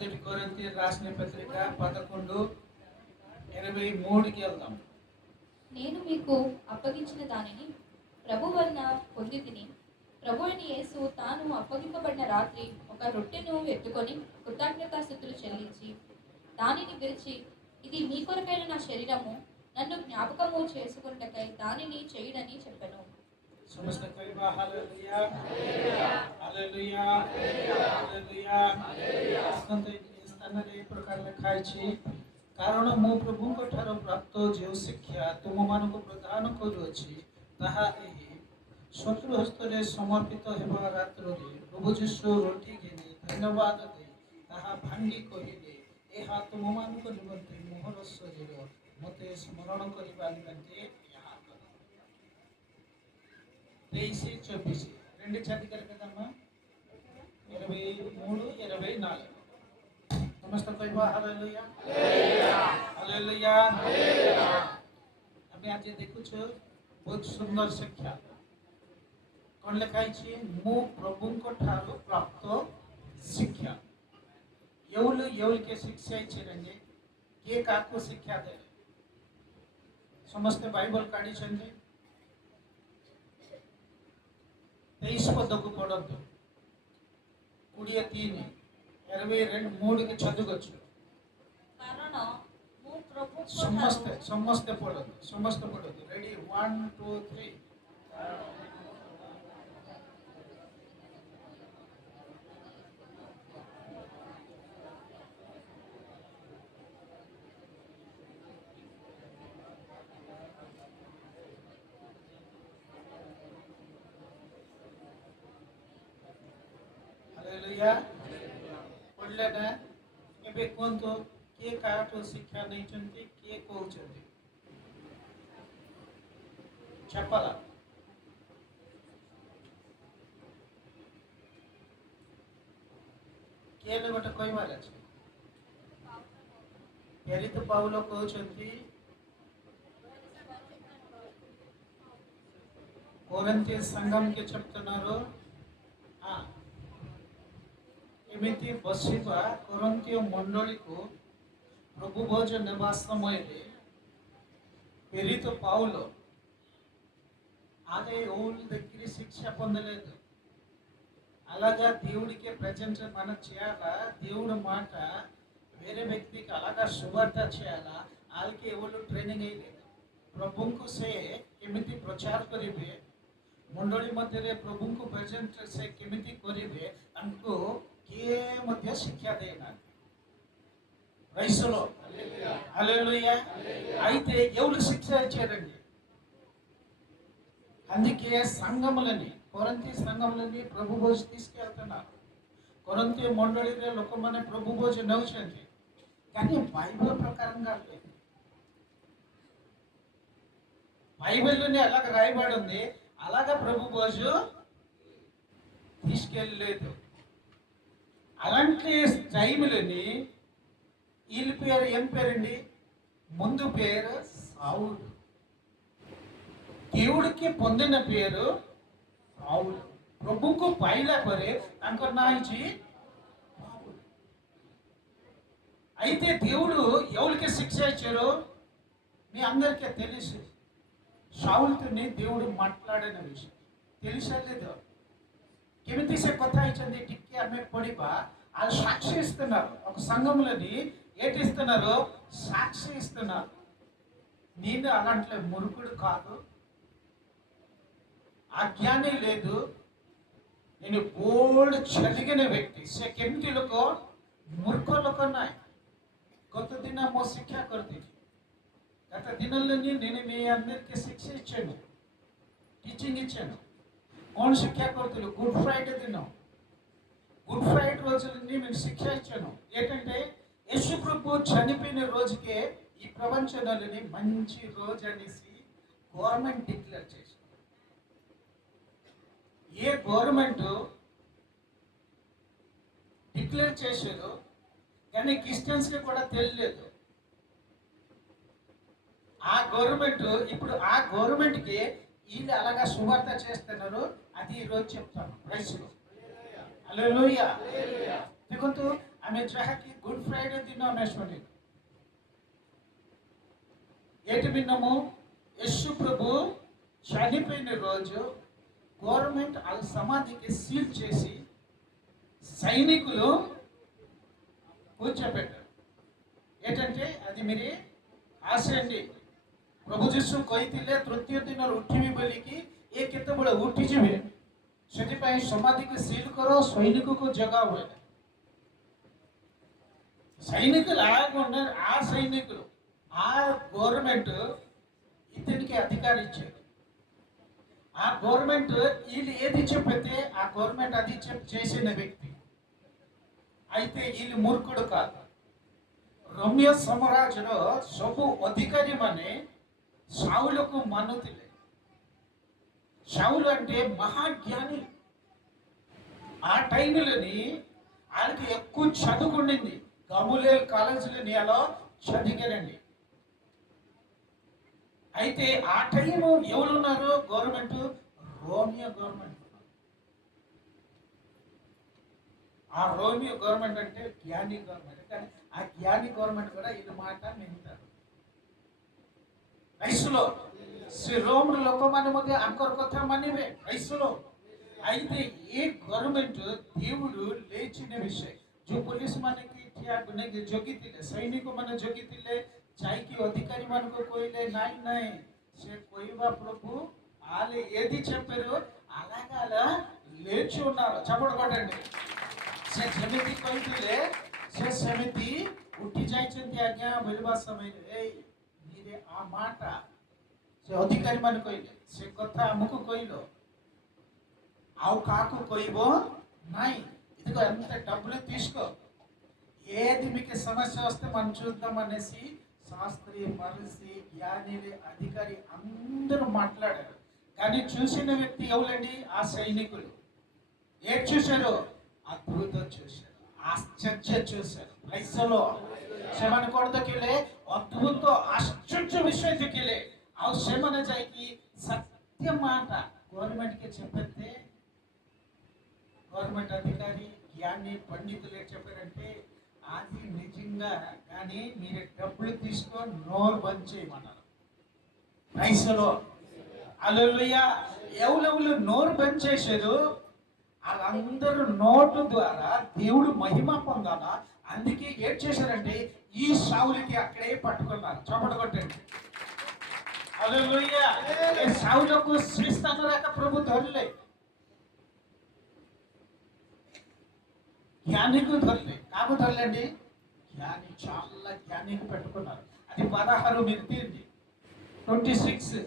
మొదటి కొరింథీ రాసిన పత్రిక 11:23కి వెళ్దాం. నేను మీకు అప్పగించిన దానిని ప్రభు వలన పొంది తిని, ప్రభు అయిన యేసు తాను అప్పగింపబడిన రాత్రి ఒక రొట్టెను ఎత్తుకొని కృతజ్ఞతాస్తుతులు చెల్లించి దానిని విరిచి, ఇది మీ కొరకైన నా శరీరము, నన్ను జ్ఞాపకము చేసుకున్నకై దానిని చేయుడని చెప్పెను. समस्त कोई हालेलुया हालेलुया हालेलुया इस स्थान रे प्रकार लिखाई छी कारण मो प्रभु को ठारो प्राप्त जो शिक्षा तुम मानक प्रदान करूअछि ताहा एही शत्रु हस्त रे समर्पित हेबा रात्र रे प्रभु यीशु रोटी घेनी धन्यवाद दे ताहा भांगी कहिले एहा तुम मानक निमंते मोहर शरीर मते स्मरण करिबा निमंते 23-24 రెండు చదివి కలపదమ్మా 23-24 समस्त कोई हालेलुया हालेलुया हालेलुया ଆମେ ଆଜି ଦେଖୁଛୁ ବହୁତ ସୁନ୍ଦର ଶିକ୍ଷା କଣ ଲେଖା ହେଇଛି ମୁଁ ପ୍ରଭୁଙ୍କ ଠାରୁ ପ୍ରାପ୍ତ ଶିକ୍ଷା ଏଉଲ के शिक्षा ହେଇଛି କିଏ କାହାକୁ ଶିକ୍ଷା ଦେଲେ ସମସ୍ତେ ବାଇବଲ କାଢିଛନ୍ତି 23 पद को पढ़तु 23 के चदुगछु कारण मु प्रभु समस्त पढ़तु रेडी 1 2 3 पढ़ले ना एबे कोन तो के काटो शिक्षा नहीं चंती के कहउचंती चपला के ले गोटे कहबार अछि फेरी तो पाउलो कहउचंती कोरिन्थी संगम के चप्तनारो हां एमिति बसिबा कोरिन्थीय मंडली को प्रभु भोज नेबा समय रे प्रेरित पाउलो आगे ओल దగ్గర శిక్ష పొందలేదు అలాగా దేవుడికి ప్రెజెంట్ మన చేయాలా దేవుడి మాట వేరే వ్యక్తికి అలాగా సువార్త చేయాలా వాళ్ళకి ఎవరు ట్రైనింగ్ అయ్యలేదు ప్రభువుకు से केमिति प्रचार करिवे मंडली मध्य प्रभुको प्रेजेंट से केमिति करिवे हमको किए मध्य शिक्षा देना प्రైజ్ ది లార్డ్ హల్లెలూయా అయితే ఎవరు శిక్ష ఇచ్చారండి అందుకే సంఘములని కొరింథీ సంఘములని ప్రభు భోజ తీసుకెళ్తున్నారు కొరింథీ మండలిలో లోకମାନେ ప్రభు భోజ నౌచండి కానీ బైబిల్ ప్రకారంగా లేదు బైబిల్లోనే అలాగ రాయబడి ఉంది అలాగా ప్రభు భోజ తీసుకెళ్ళలేదు అలాంటి టైంలోని వీళ్ళ పేరు ఏం పేరండి ముందు పేరు సావులు దేవుడికి పొందిన పేరు సావులు ప్రభుకు పైలా పరే ତାଙ୍କ ନାଁ ହେଇଛି అయితే దేవుడు ఎవరికి శిక్ష ఇచ్చారో మీ అందరికీ తెలుసు సావులతోని దేవుడు మాట్లాడిన విషయం తెలుసా లేదు केमिति से कथा इच्छन्ति टिक्के आमे पढिबा आ साक्षी इस्तुन्नारु ఒక సంఘములని ఏటి ఇస్తున్నారు సాక్షి ఇస్తున్నారు నేను అలాంటి మురుకుడు కాదు అజ్ఞాని లేదు నేను బోల్డ్ చదివిన వ్యక్తి से केमिति लोक मूर्ख लोक नाही गत दिन मो शिक्षा करती गत दिनल्लोनी నేను మీ అందరికీ శిక్ష ఇచ్చాను టీచింగ్ ఇచ్చాను कौन शिक्षा करते गुड फ्राइडे दिन गुड फ्राइडे రోజుని నేను శిక్ష ఇచ్చాను ఏంటంటే యేసు ప్రభు చనిపోయిన రోజుకే ఈ ప్రపంచంలోని మంచి రోజు అనేసి గవర్నమెంట్ డిక్లేర్ చేసింది ఏ గవర్నమెంట్ డిక్లేర్ చేశారో కానీ క్రిస్టియన్స్ కి కూడా తెలియలేదు ఆ గవర్నమెంట్ ఇప్పుడు ఆ గవర్నమెంట్ కి వీళ్ళు అలాగా సువార్త చేస్తున్నారు అది ఈ రోజు చెప్తాను ప్రైజ్ హల్లెలూయా देखो तो ଆମେ ଯାହାକି ଗୁଡ୍ ଫ୍ରାଇଡେ ଦିନ ଆମେ ଶୁଣିଲୁ। ఏటి విన్నాము? యేసు ప్రభు చనిపోయిన రోజు గవర్నమెంట్ వాళ్ళ సమాధికి సీల్ చేసి సైనికులు కూర్చోబెట్టారు. ఏంటంటే అది మీరు ଆସେନି। ପ୍ରଭୁ ଯୀଶୁ କହିଥିଲେ ତୃତୀୟ ଦିନ ଉଠିବି ବୋଲିକି ଏ କେତେବେଳେ ଉଠିଯିବେ, ସେଥିପାଇଁ ସମାଧିକୁ ସିଲ୍ କର, ସୈନିକକୁ ଜଗା ହୁଏ। సైనికులు ఆగున్నారు. ఆ సైనికులు ఆ గవర్నమెంట్ ఇతనికి అధికారం ఇచ్చారు. ఆ గవర్నమెంట్ వీళ్ళు ఏది చెప్పితే ఆ గవర్నమెంట్ అది చేసిన వ్యక్తి అయితే వీళ్ళు మూర్ఖుడు కాదు. రమ్య సామ్రాజ్యలో ସବୁ ଅଧିକାରୀ ମାନେ ସାଉଲକୁ ମାନୁଥିଲେ। సావులు అంటే మహాజ్ఞాని. ఆ టైంలోని ఆయనకి ఎక్కువ చదువుకుండింది. గమూలేల్ కాలేజీలో అలా చదివారండి. అయితే ఆ టైము ఎవరున్నారు? Government Romeo government. ఆ రోమియో గవర్నమెంట్ అంటే జ్ఞాని గవర్నమెంట్. కానీ ఆ జ్ఞాని గవర్నమెంట్ కూడా ఇది మాట వింటారు। క్రైస్తులో ସେ ରୋମର ଲୋକମାନେ ମଧ୍ୟ ଆଙ୍କର କଥା ମାନିବେ କ୍రైస్తులో। అయితే ఏ గవర్నమెంట్ దేవుడు లేచిన విషୟ ଯୋଉ ପୋଲିସ ମାନେ କି ଠିଆ ନେଇକି ଜଗିଥିଲେ, ସୈନିକ ମାନେ ଜଗିଥିଲେ, ଯାଇକି ଅଧିକାରୀ ମାନଙ୍କୁ କହିଲେ ନାଇଁ ନାଇଁ ସେ କହିବା ప్రభు వాళ్ళు ఏది చెప్పారు అలాగా అలా లేచి ఉన్నారు। చప్పట్లు కొట్టండి। ସେ ଯେମିତି କହିଥିଲେ ସେ ସେମିତି ଉଠି ଯାଇଛନ୍ତି ଆଜ୍ଞା ବୋଲିବା ସମୟରେ ଏଇ ଧୀରେ ఆ మాట ସେ ଅଧିକାରୀ ମାନେ କହିଲେ ସେ କଥା ଆମକୁ କହିଲ ଆଉ କାହାକୁ କହିବ ନାହିଁ। ఇదిగో ఎంత డబ్బులు తీసుకో, ఏది మీకు సమస్య వస్తే మనం చూద్దామనేసి శాస్త్రి పరిస్థితి జ్ఞాని అధికారి అందరూ మాట్లాడారు। కానీ చూసిన వ్యక్తి ఎవరండి? ఆ సైనికులు ఏం చూశారు? అద్భుతం చూశారు, ఆశ్చర్య చూశారు। క్రైస్తలో ସେମାନେ କଣ ଦେଖିଲେ? ଅଦ୍ଭୁତ ଆଶ୍ଚର୍ଯ୍ୟ ବିଷୟ ଦେଖିଲେ। ଆଉ ସେମାନେ ଯାଇକି సత్య మాట గవర్నమెంట్కి చెప్పితే గవర్నమెంట్ అధికారి జ్ఞాని పండితులు ఏం చెప్పారంటే అది నిజంగా కానీ మీరు డబ్బులు తీసుకొని నోరు బంద్ చేయమన్నారు। క్రైస్తలో హల్లెలూయా। ఎవరెవరు నోరు బంద్ చేశారు వాళ్ళందరూ నోటు ద్వారా దేవుడు మహిమ పొందాలా। అందుకే ఏం చేశారంటే ఈ సావులకి అక్కడే పట్టుకున్నారు। చప్పట్లు కొట్టండి। హల్లెలూయా। ఏ సావులకు శ్రీస్థాన రేఖ ప్రభు ధరలే, జ్ఞానికు ధరలే, కాకు ధరలేండి జ్ఞాని చాలా జ్ఞానికి పెట్టుకున్నారు। అది 16 మీరు తీయండి 26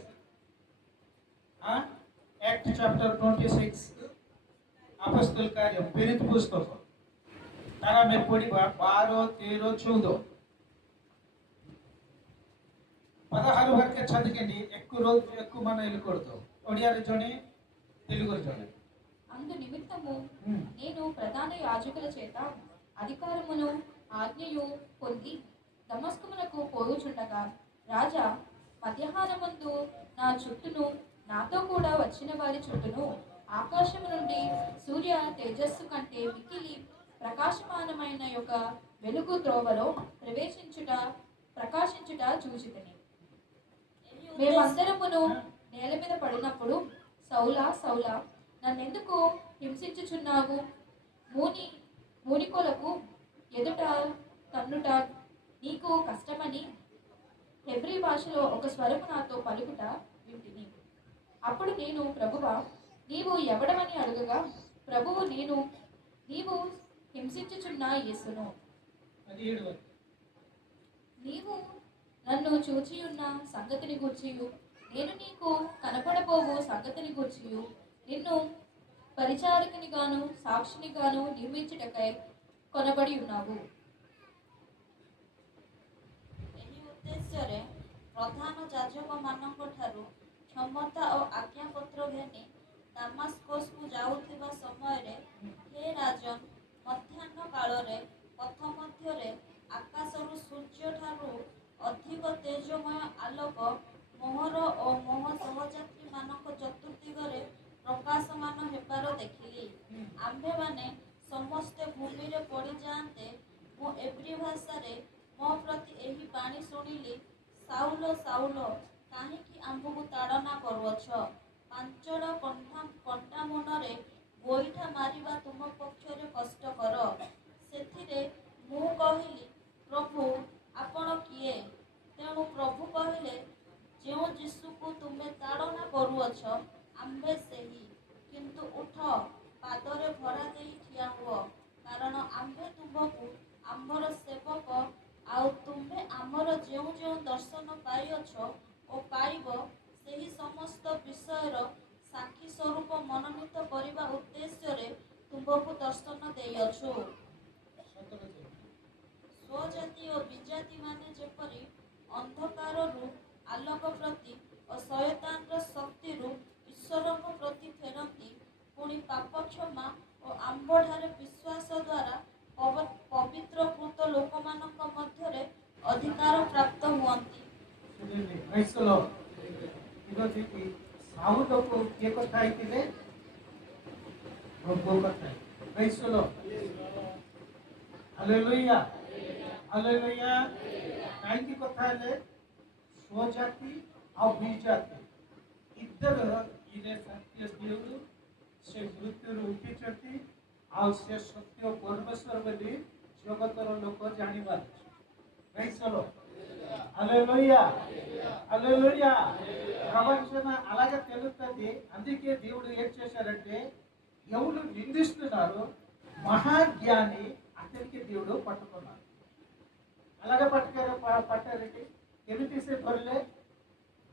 యాక్ట్ చాప్టర్ 26 అపొస్తల కార్యం ప్రేరిత పుస్తకం तारा में पड़ी 12, 13, 14 16 వరకు చదివండి। ఎక్కువ రోజు ఎక్కువ మన వెళ్ళకూడదు। ఒడియాలో జోని తెలుగులో జోని అందు నిమిత్తము నేను ప్రధాన యాజకుల చేత అధికారమును ఆజ్ఞయు పొంది దమస్కమునకు పోవుచుండగా రాజా మధ్యాహ్నమందు నా చుట్టూను నాతో కూడా వచ్చిన వారి చుట్టూను ఆకాశము నుండి సూర్య తేజస్సు కంటే మిక్కిలి ప్రకాశమానమైన యొక్క వెలుగు త్రోవలో ప్రకాశించుట చూచితిని। మేమందరమును నేల మీద పడినప్పుడు సౌలా సౌలా నన్నెందుకు హింసించుచున్నావు? మూనికోలకు ఎదుట తన్నుట నీకు కష్టమని హెబ్రీ భాషలో ఒక స్వరము నాతో పలుకుట వింటిని। అప్పుడు నేను ప్రభువా నీవు ఎవడమని అడుగగా ప్రభువు నీవు హింసించుచున్న యేసును నీవు నన్ను చూచియున్న సంగతిని గూర్చియు నేను నీకు కనపడబోవు సంగతిని గూర్చియు నిన్ను పరిచారకునిగాను సాక్షినిగాను నిర్మించుటకై కొనబడి ఉన్నావు। ଏହି ଉଦ୍ଦେଶ୍ୟରେ ପ୍ରଧାନ ଯାଜକମାନଙ୍କ ଠାରୁ କ୍ଷମତା ଓ ଆଜ୍ଞାପତ୍ର ଘେନି ଦାମାସ୍କସକୁ ଯାଉଥିବା ସମୟରେ ହେ ରାଜନ ମଧ୍ୟାହ୍ନ କାଳରେ ପଥ ମଧ୍ୟରେ ଆକାଶରୁ ସୂର୍ଯ୍ୟଠାରୁ ଅଧିକ ତେଜମୟ ଆଲୋକ ମୋହର ଓ ମୋହ ସହଯାତ୍ରୀମାନଙ୍କ ଚତୁର୍ଦିଗରେ ପ୍ରକାଶମାନ ହେବାର ଦେଖିଲି। ଆମ୍ଭେମାନେ ସମସ୍ତେ ଭୂମିରେ ପଡ଼ିଯାଆନ୍ତେ ମୁଁ ଏବ୍ରି ଭାଷାରେ ମୋ ପ୍ରତି ଏହି ବାଣୀ ଶୁଣିଲି, ସାଉଲ ସାଉଲ, କାହିଁକି ଆମ୍ଭକୁ ତାଡ଼ନା କରୁଅଛ? ପାଞ୍ଚଳ କଣ୍ଟା ମୁନରେ ଗୋଇଠା ମାରିବା ତୁମ ପକ୍ଷରେ କଷ୍ଟକର। ସେଥିରେ ମୁଁ କହିଲି, ପ୍ରଭୁ ଆପଣ କିଏ? ତେଣୁ ପ୍ରଭୁ କହିଲେ, ଯେଉଁ ଯୀଶୁକୁ ତୁମେ ତାଡ଼ନା କରୁଅଛ, ଆମ୍ଭେ ସେହି। କିନ୍ତୁ ଉଠ, ପାଦରେ ଭରା ଦେଇ ଠିଆ ହୁଅ, କାରଣ ଆମ୍ଭେ ତୁମକୁ ଆମ୍ଭର ସେବକ, ଆଉ ତୁମ୍ଭେ ଆମର ଯେଉଁ ଯେଉଁ ଦର୍ଶନ ପାଇଅଛ ଓ ପାଇବ, ସେହି ସମସ୍ତ ବିଷୟର ସାକ୍ଷୀ ସ୍ୱରୂପ ମନୋନୀତ କରିବା ଉଦ୍ଦେଶ୍ୟରେ ତୁମ୍ଭକୁ ଦର୍ଶନ ଦେଇଅଛୁ। ସ୍ୱଜାତି ଓ ବିଜାତିମାନେ ଯେପରି ଅନ୍ଧକାରରୁ ଆଲୋକ ପ୍ରତି ଓ ଶୟତାନର ଶକ୍ତିରୁ ଈଶ୍ୱରଙ୍କ ପ୍ରତି ଫେରନ୍ତି, ପୁଣି ପାପ କ୍ଷମା ଓ ଆମ୍ଭଠାରେ ବିଶ୍ୱାସ ଦ୍ୱାରା ପବିତ୍ରକୃତ ଲୋକମାନଙ୍କ ମଧ୍ୟରେ ଅଧିକାର ପ୍ରାପ୍ତ ହୁଅନ୍ତି। ସାଉଲକୁ କିଏ କଥା ହେଇଥିଲେ? ପ୍ରଭୁ କଥା। Hallelujah, hallelujah. କାହିଁକି କଥା ହେଲେ? ସ୍ୱଜାତି ଆଉ ବିଜାତି ଇద్దର ଇନେ ସତ୍ୟ దేవుడు ସେ ମୃତ୍ୟୁରୁ ଉଠିଛନ୍ତି ଆଉ ସେ ସତ୍ୟ ପରମେଶ୍ୱର ବୋଲି ଜଗତର ଲୋକ ଜାଣିପାରୁଛି। హల్లెలూయా, హల్లెలూయా. ప్రపంచం అలాగే తెలుస్తుంది. అందుకే దేవుడు ఏం చేశారంటే, ఎవరు నిందిస్తున్నారు మహాజ్ఞాని అతనికి దేవుడు పట్టుకున్నారు. అలాగే పట్టారండి. କେମିତି ସେ ଧରିଲେ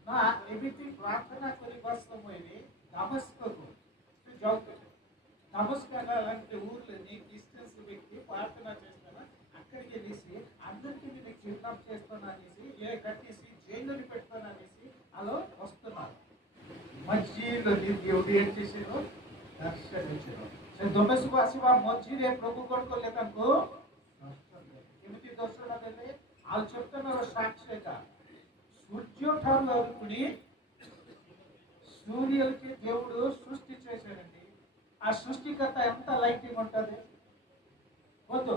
ନା, ଏମିତି ପ୍ରାର୍ଥନା କରିବା ସମୟରେ ଦାମସ୍କକୁ ସେ ଯାଉଥିଲେ. ଦାମସ୍କ అలాంటి ఊర్లని క్రిస్టియన్స్ వ్యక్తి ప్రార్థన చేస్తారా, అక్కడికి వెళ్ళేసి అందరికీ నేను కిడ్నాప్ చేస్తాను అనేసి కట్టేసి జైల్లో పెడతాను అనేసి అలా వస్తున్నారు. మధ్యలో దేవుడు ఏం చేశారు? దర్శనించారు. ସେ ଦମେଶକୁ ଆସିବା ମଝିରେ ପ୍ରଭୁ କଣ କଲେ? ତାଙ୍କୁ ଦର୍ଶନ ଦେଲେ. କେମିତି ଦର୍ଶନ ଦେଲେ? ଆଉ చెప్తున్నారు సాక్షిగా, సూర్య ଠାରୁ పుని సూర్యుడికి దేవుడు సృష్టి చేశాడండి. ఆ సృష్టికర్త ఎంత లైటింగ్ ఉంటుంది? వద్దు,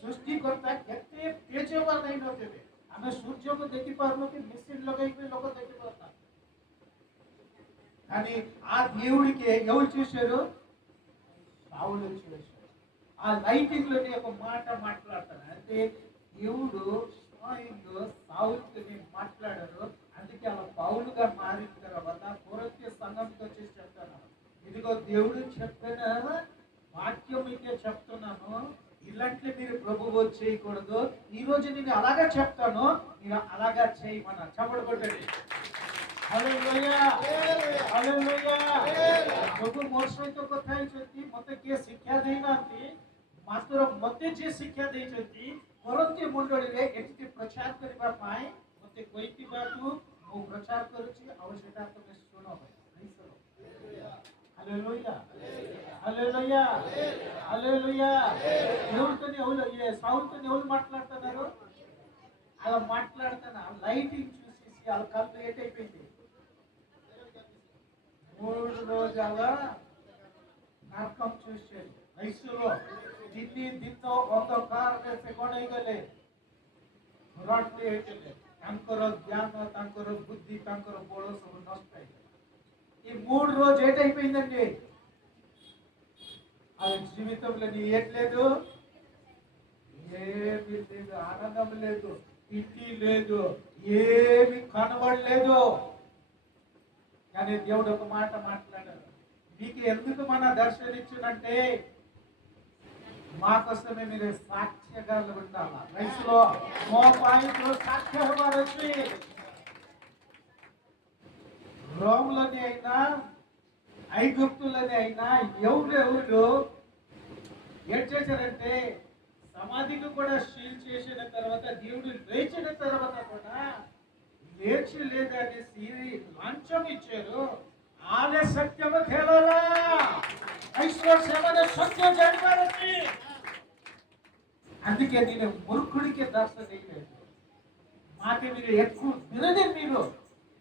ସୃଷ୍ଟିକର୍ତ୍ତା କେତେ ତେଜବାନ ହେଇନଥିବେ? ଆମେ ସୂର୍ଯ୍ୟକୁ ଦେଖିପାରୁନୁ କି ମେସିନ୍ ଲଗେଇକି ଲୋକ ଦେଖିପାରୁନା. కానీ ఆ దేవుడికి ఎవరు చూశారు? సావులు చూశారు. ఆ లైటింగ్ లోని ఒక మాట మాట్లాడతారు. అంటే దేవుడు స్వయంగా సావులతో మాట్లాడారు. అందుకే అలా పౌలుగా మారిన తర్వాత కొరింథీ సంఘంతో చేసి చెప్తాను, ఇదిగో దేవుడు చెప్పిన వాక్యం మీకే చెప్తున్నాను, ఇలాంటి మీరు ప్రభువు చేయకూడదు. ఈ రోజు నేను అలాగా చెప్తాను, మీరు అలాగా చేయమన్నా. చప్పట్లు కొట్టండి. Hallelujah, hallelujah. ପ୍ରଭୁ ମୋ ସହିତ କଥା ହେଇଛନ୍ତି. ମତେ କିଏ ଶିକ୍ଷା ଦେଇନାହାନ୍ତି, ମାତ୍ର ମତେ ଯିଏ ଶିକ୍ଷା ଦେଇଛନ୍ତି କରନ୍ତି ମଣ୍ଡଳୀରେ ଏଠି ପ୍ରଚାର କରିବା ପାଇଁ ମତେ କହିଥିବାରୁ ମୁଁ ପ୍ରଚାର କରୁଛି। ଆଉ ସେଟା ତମେ ଶୁଣ। Hallelujah, hallelujah, hallelujah. ఎవరితోని సౌలుతోని ఎవరు మాట్లాడుతున్నారు? అలా మాట్లాడుతున్నా లైటింగ్ చూసేసి వాళ్ళ కళ్ళు ఏటైపోయింది. 3 రోజుల ନରକମ చూశారు. ଈଶ୍ୱର ଦିଲ୍ଲୀ ଦିନ ଅନ୍ଧକାରରେ ସେ କଣ ହେଇଗଲେ? ଭ୍ରାନ୍ତି ହେଇଗଲେ. ତାଙ୍କର ଜ୍ଞାନ, ତାଙ୍କର ବୁଦ୍ଧି, ତାଙ୍କର ବଳ ସବୁ ନଷ୍ଟ ହେଇଗଲା. ఈ 3 రోజు ఏటైపోయిందండి? వాళ్ళ జీవితంలో ఏం లేదు, ఏమి లేదు, ఆనందం లేదు, ఇంటి లేదు, ఏమి కనబడలేదు. కానీ దేవుడు ఒక మాట మాట్లాడారు. మీకు ఎందుకు మన దర్శనిచ్చునంటే మా కోసమే మీరు సాక్ష్యంగా ఉండాలా. రైతులో మో పాయింట్లు సాక్ష్యం వచ్చి రోమ్లోని అయినా ఐగుప్తులని అయినా ఎవరెవరు ఏం చేశారంటే, సమాధికి కూడా షీల్ చేసిన తర్వాత దేవుడు లేచిన తర్వాత కూడా లేచి లేదనేసి లంచం ఇచ్చారు. ఆలే సత్యము తేలాలా. ఐశ్వర్య సేవనే సత్యం జరిపారని. అందుకే నేను మూర్ఖుడికి దర్శనం చేయలేదు. మాకే మీరు ఎక్కువ వినదే మీరు,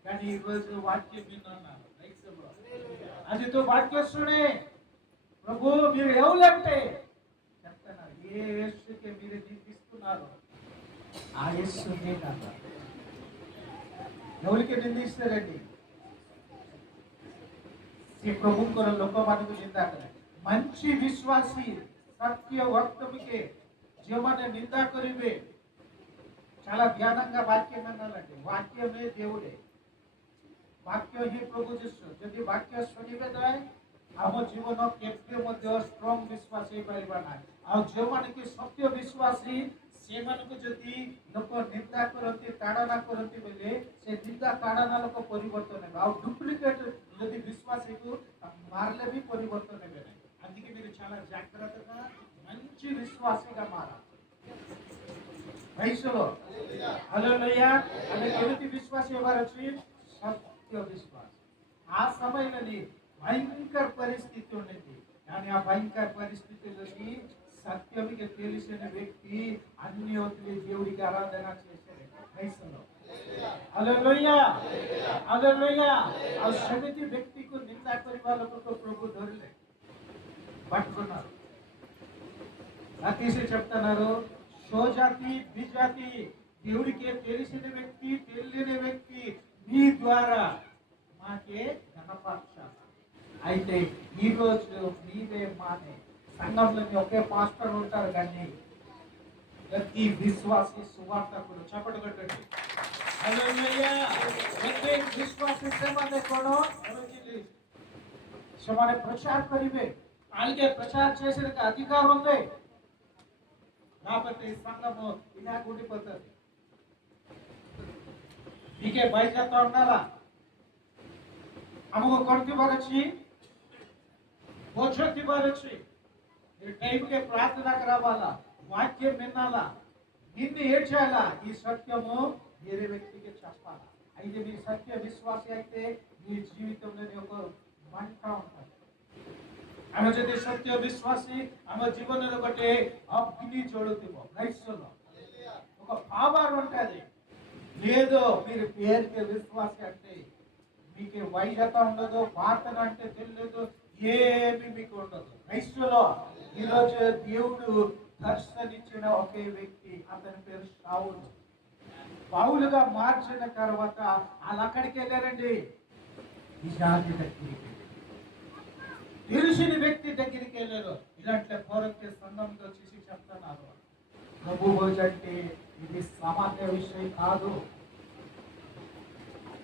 కానీ ఈరోజు వాక్యం విన్నాను. అది తో వాక్యం సునే, ప్రభు మీరు ఎవరంటే చెప్తున్నారు, ఏ యేసుకి మీరు నిందిస్తున్నారు ఆ యేసునే కదా. ఎవరికి నిందిస్తారండి? ସେ ପ୍ରଭୁଙ୍କର ଲୋକମାନଙ୍କୁ ନିନ୍ଦା କରେ। మంచి విశ్వాసీ సత్య వక్తముకే ଯେଉଁମାନେ నిందా କରିବେ, చాలా ధ్యానంగా వాక్యం అనాలండి. వాక్యమే దేవుడే, వాక్ୟ ହିଁ ପ୍ରଭୁ ଯୀଶୁ। ଯଦି ବାକ୍ୟ ଶୁଣିବେ ନାହିଁ ଆମ ଜୀବନ କେବେ ମଧ୍ୟ ଷ୍ଟ୍ରଙ୍ଗ ବିଶ୍ୱାସ ହେଇପାରିବା ନାହିଁ। ଆଉ ଯେଉଁମାନେ କି ସତ୍ୟ ବିଶ୍ୱାସୀ ସେମାନଙ୍କୁ ଯଦି ଲୋକ ନିନ୍ଦା କରନ୍ତି, ତାଡ଼ନା କରନ୍ତି ବୋଲେ ସେ ନିନ୍ଦା ତାଡ଼ନା ଲୋକ ପରିବର୍ତ୍ତନ ହେବେ। ଆଉ ଡୁପ୍ଲିକେଟ୍ ଯଦି ବିశ్వాସୀକୁ మారలే भी परिवर्तन हेबे नहीं। అందుకే మీరు చాలా జాగ్రత్తగా మంచి విశ్వాసిగా మారాలి। క్రైస్తవులు హల్లెలూయా అనే కేవతి విశ్వాసి ఎవరొచ్చి సత్య విశ్వాసి। ఆ సమయంలో భయంకర పరిస్థితి ఉండేది, కానీ ఆ భయంకర పరిస్థితిలోకి సత్యమికి తెలిసిన వ్యక్తి అన్ని వదిలి దేవుడికి ఆరాధన చేశాడు। క్రైస్తవులు హల్లెలూయా హల్లెలూయా। ఆ సమితి వ్యక్తికు నిందా କରିବା ଲୋକକୁ ప్రభు ଧରିଲେ పట్టుకున్నారు। తీసి చెప్తున్నారు, స్వజాతి బిజాతి దేవుడికి తెలిసిన వ్యక్తి తెలియని వ్యక్తి మీ ద్వారా మాకే ఘనపరచాలి। అయితే ఈరోజు మీరే మానే సంఘంలో ఒకే పాస్టర్ ఉంటారు, కానీ ప్రతి విశ్వాసి సువార్తకుడు చప్పటి కొట్టండి। హల్లెలూయా। प्रत्येक विश्वासी ସେମାନେ କ'ଣ ସେମାନେ ప్రచార କରିବେ, వాళ్ళకే ప్రచార చేసే అధికారం ఉంది। లేకపోతే సంఘము ఇలా ఉండిపోతుంది। మీకే బయట ఉండాలా, ଆମକୁ କ'ଣ ଥିବାର ଅଛି? ବୋଝ ଥିବାର ଅଛି। టైంకే ప్రార్థన కరావాలా, వాక్యం వినాలా, నిన్ను ఏం చేయాలా? ఈ సత్యము వేరే వ్యక్తికి చెప్పాలా। అయితే మీ సత్య విశ్వాసి అయితే మీ జీవితంలో ఒక మంట ఉంటుంది। ఆమె ଯଦି సత్య విశ్వాసి ଆମ ଜୀବନରେ ଗୋଟେ అగ్ని జ్వలుଥିବ। క్రైస్తవులు ఒక పవర్ ఉంటుంది। లేదు మీరు పేరుకే విశ్వాసి అంటే మీకు వైద్యత ఉండదు, వార్తన అంటే తెలియదు, ఏమి మీకు ఉండదు। క్రైస్తవులు ఈరోజు దేవుడు దర్శనిచ్చిన ఒకే వ్యక్తి, అతని పేరు షావులు। పౌలుగా మార్చిన తర్వాత వాళ్ళు అక్కడికి వెళ్ళారండి, విజాతి దగ్గరికి, తెలిసిన వ్యక్తి దగ్గరికి వెళ్ళారు। ఇలాంటి కోరకే సంఘంతో చూసి చెప్తున్నారు, ప్రభు భోజ అంటే ఇది సామాన్య విషయం కాదు।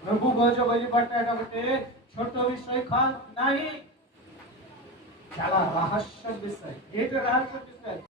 ప్రభు భోజ బలిపట్టాడంటే ছোট విషయం కాదు, చాలా రహస్య విషయం। ఏంటి రహస్య విషయం?